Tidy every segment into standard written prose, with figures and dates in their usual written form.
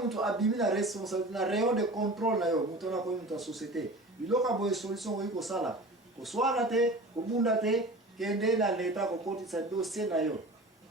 tant que abîme la responsabilité na rayon de contrôle na yo mutu na ko mutu société biloka boye solution ko sala ko swala te ko bunda te kende na leta ko kotisa dossier na yo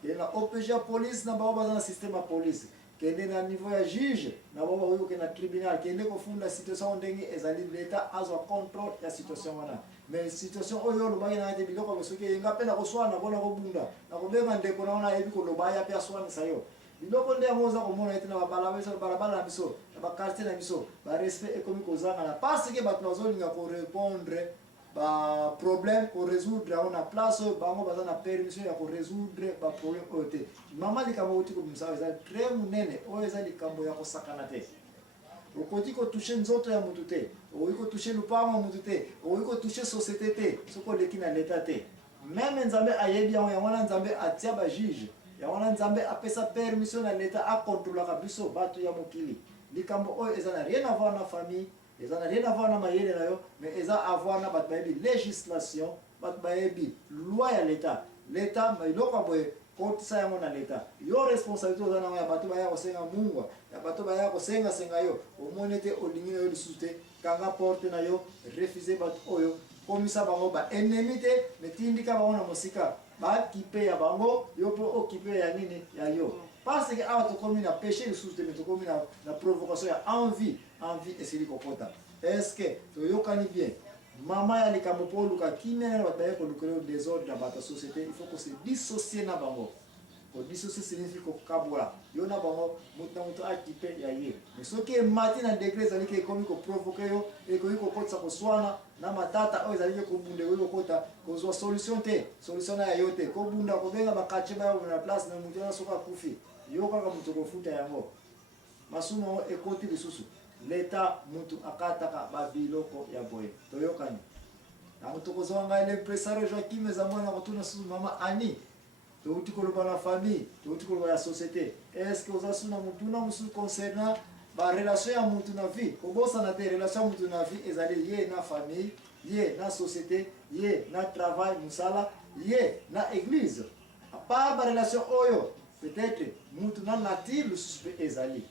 et na OPG police na baba dans système à police kende na niveau ya juge na baba huyo ke na tribunal kende ko funda situation ndenge ezali leta azwa contrôle ya situation wana mais situation oyo lobaki na te biloko besoki ngape na ko swala bona ko bunda na ko benga ndeko na ona ebi ko lobaya pe aswana sayo biloko nde yango oza komona ete na balabala na biso na bakartier na biso barespect ekomi kozanga na parce ke bato bazolinga korépondre baproblème korésoudre yango na place oyo bango baza na permission ya korésoudre baproblème oyo te mama likambo oti kobimisa oyo eza très monene oyo eza likambo ya kosakana te okoti kotushe nzoto ya mutu te okoki kotushe lupango ya mutu te okoki kotushe société te soki oleki na leta te meme nzambe ayebi yango yango wana nzambe atia bajuge yango wana nzambe apesa permission na leta akontrolaka biso bato ya mokili likambo oyo eza na rien à voir na famille eza na rien à voir na mayele na yo mais eza à voir na bato bayebi législation bato bayebi loi ya leta leta iloko boye kotisa yango na leta yo responsabilité oza nango ya bato baya kosenga mungwa ya bato baya kosenga yo omoni ete olingi na yo lisusu te kanga porte na yo refuse bato oyo komisa bango baennemi te metindika bango na mosika bakipe ya bango yo mpo okipe ya nini ya yo parce que awa tokomi na péché lisusu te me tokomi na provocation ya envie esili kokota est-ce que toyokani bien mama ya likambo mpo oluka kimia na bato baye kolukela désordre na bato ya société il faut ko se dissocier na bango kodissocier signifie kokabola yo na bango moto na moto akipe ya ye mais soki emati na degré ezaliki ekomi koprovoke yo ekomi kokotisa koswana na matata oyo ezaliki kobunda ekoki kokota kozwa solution te solution na ya yo te kobunda kobenga bakatie bayo na place na moto wana soki akufi yo kaka moto kofuta yango masumu yango ekoti lisusu leta mutu akataka babiloko ya boye toyokani yango tokozwa ngai l'impresario Joachim eza mwana kotuna susu mama Ani touti koloba na famille touti koloba ya société est-ce que oza suna mutu na musu concernant ba relation ya mutu na vie kobosana te relation ya mutu na vie ezali ye na famille ye na société ye na travail musala ye na église à part ba relation oyo peut-être mutu na nature lisusu pe ezali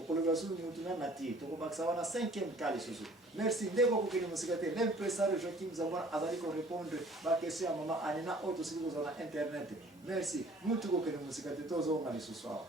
okoloba susu mutu na nature tokobakisa wana 5e cas lisusu merci ndeko kokeni musika te l'impresario Joachim Zambwana azali ko répondre ba question ya mama Anina oyo tosili kozala na internet merci mutu kokeni musika te tozonga lisusu awa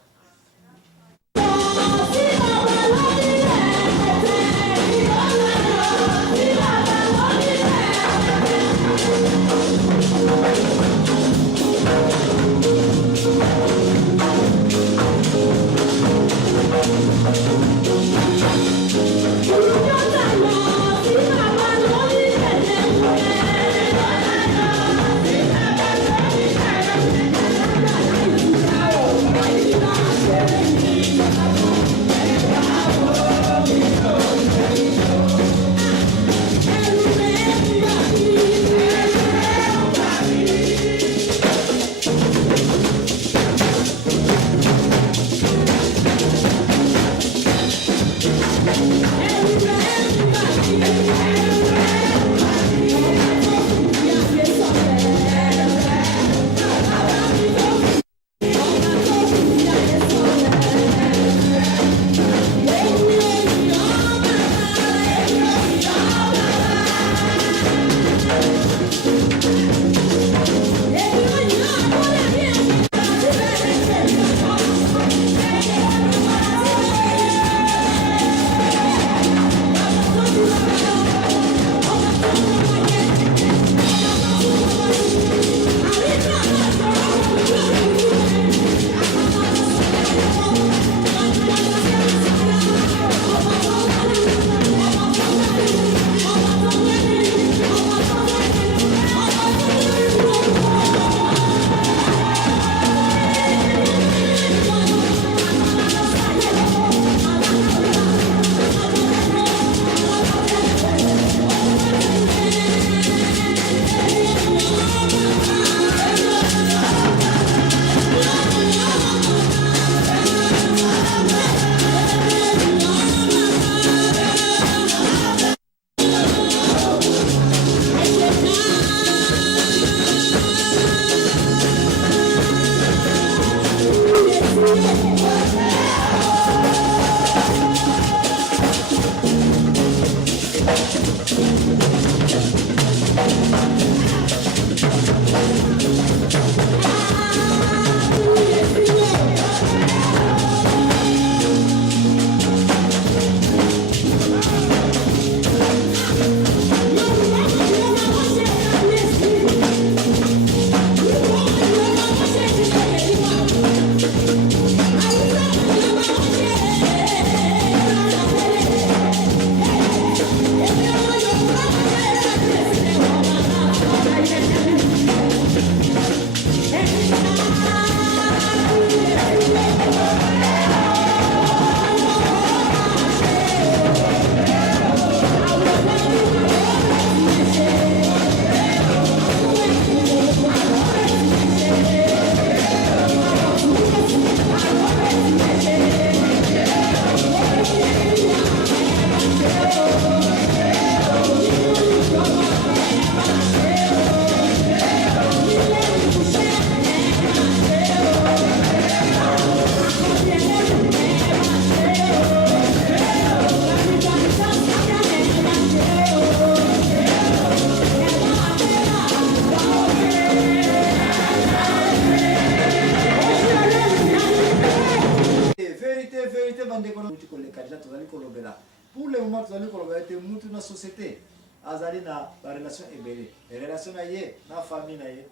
priorité bandeko na mutu koleka déjà tozali kolobela pour le moment tozali kolobela te mutu na société azali na ba relation ebele relation na ye na famille na ye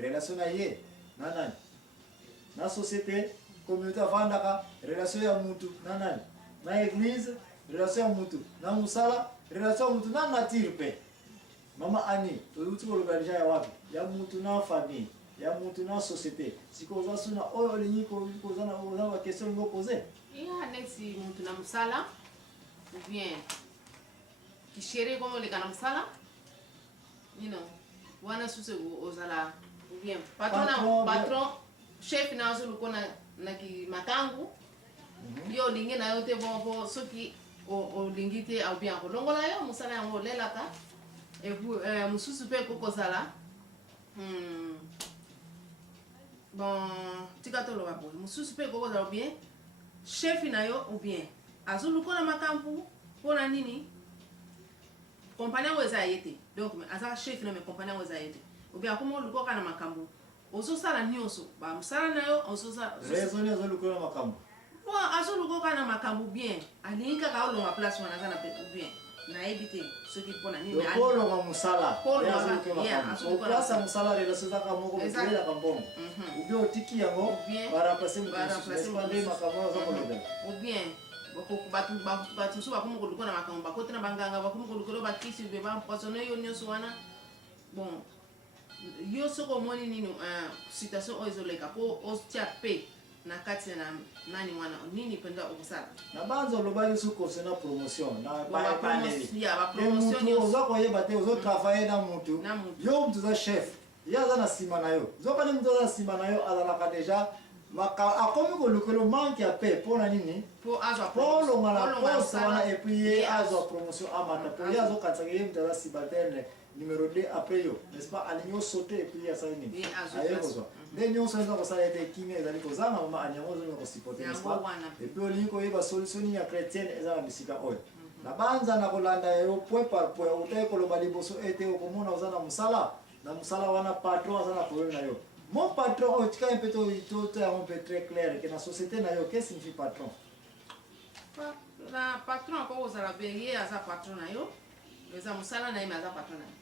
relation na ye na nani na société communauté avandaka relation ya mutu na nani na église relation ya mutu na musala relation ya mutu na nature pe mama ani tozuti kolobela déjà ya wapi ya mutu na famille ya mutu na société siko za suna oyo olinyi ko za na ba question ngo poser iya nexi mutu na musala ou bien kishere como le kana musala you know wana suse ozala ou bien patron chef na zulu kona na ki makangu yo lingi na yote bo soki o lingite au bien ko longola yo musala yango lelaka et vous mususu pe ko kozala bon tikato lo babo mususu pe ko kozala bien chef na yo ou bien azulu kona makambu pona nini compagnie weza yete donc aza chef na me compagnie weza yete ou bien akomo luko kana makambu ozo sala nyonso ba musala na yo ozo sala raison ni azulu kona makambu bon azulu ko kana makambu bien alinga ka olonga place wana kana pe bien na ebite soki pona nini ali ko longa musala ya azulu kona makambu o place musala relation za ka moko bila ka mbongo ou bien otiki yango para passer mu responder makambu za kolobela ou bien batu so bakomi koluka na makambo bakoti na banganga bakomi kolukelo bakisi be bampoisonne yo nyonso wana bon yo soko omoni nini situation oyo ezoleka po otia pe na kati na nani wana nini mpenza okosala na banza olobaki su concerne promotion na bapromotion oza koyeba te ozo travailler na mutu yo mutu za chef ye aza na nsima na yo zokani mutu aza na nsima na yo azalaka deja akomi kolukelo manque ya pe mpona nini po olonga na poste wana epuis ye azwa promotion amata po ye azokanisaka ye mutu aza subalterne numéro 2 après yo n'est-ce pas alingi osote epuis asali nini aye kozwa nde nyonso eza kosala ete kimia ezali kozanga mama aliango ozonga kosipote n'est-ce pas epuis olingi koyeba solution nini ya chrétienne eza na bisika oyo na banza na kolanda yo point par point otai koloba liboso ete okomona oza na musala wana patron aza na problème na yo mon patron oyo tika un peu to yango mpe très clair ke na société na yo qu'est-ce signifie patron na patron ako ozala be ye aza patron na yo eza musala na ye aza patron na yo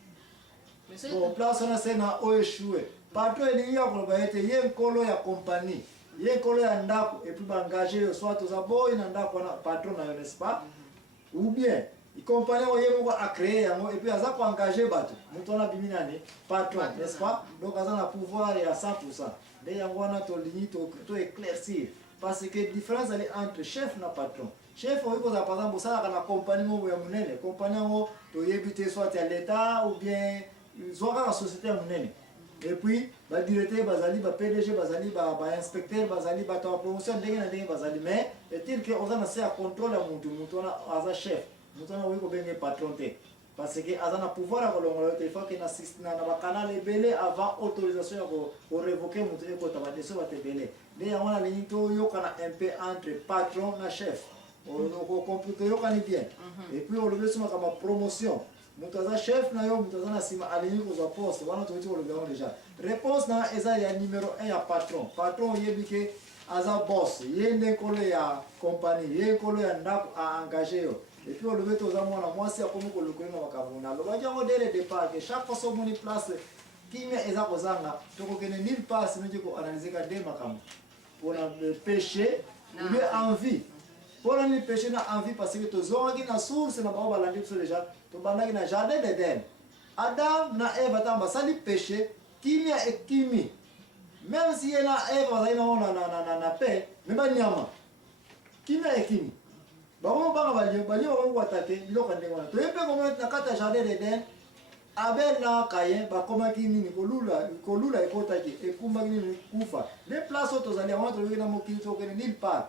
bon place wana se na oyo echoué patron elingi ya koloba ete ye nkolo ya compagnie ye nkolo ya ndako epuis baengage yo soit toza boyi na ndako wana patron na yo n'est-ce pas ou bien compagnie oyo ye moko acréé yango epuis aza koengage bato moto wana bimi nani patron n'est-ce pas donc aza na pouvoir ya 100% nde yango wana tolingi to éclaircir parce que différence ali entre chef na patron chef oyo kozala par exemple osalaka na compagnie moko ya monene compagnie yango toyebi te soit ya l'état ou bien zwaka kaka société ya monene epuis badirecteur bazali bapdg bazali bainspecteur bazali bato ya promotion ndenge na ndenge bazali mais est-il que oza na se ya contrôle ya mutu wana aza chef mutu wana oyi kobenge patron te parce que aza na pouvoir ya kolongola yo te ifo ke na bakanal ebele avant autorisation ya korevoke mutu ekota badeso bato ebele nde yango na lingi toyokana un peu entre patron na chef toyokani bien epuis olobi so makambo promotion mutu aza chef na yo mutu aza na nsima alingi kozwa poste wana toyoti kolobi yango déjà réponse na eza ya numéro 1 ya patron oyebi ke aza boss ye nde nkolo ya compagnie ye nkolo ya ndako aengage yo epuis olobi ete oza mwana mwasi akomi kolukoli na makambo na alobaki yango dès le départ ke chaque fois so omoni place kimia eza kozanga tokokende nulle part sinoki koanalyse ka nde makambo mpona péché ou bien envie mpona nini péché na envie parce que tozongaki na source na bango balandi biso déjà tobandaki na jardin d'Eden Adam na Eve ata basali péché kimia ekimi même si ye na Eve bazali nango na paix me banyama kimia ekimi bango banga balio bakomi koatake biloko ya ndenge wana toye mpe komona na kati ya jardin d'Eden Abel na Kayin bakomaki nini kolula ekotaki ekumbaki nini kufa nde place oyo tozali yango tolobiki na mokili tokende nulle part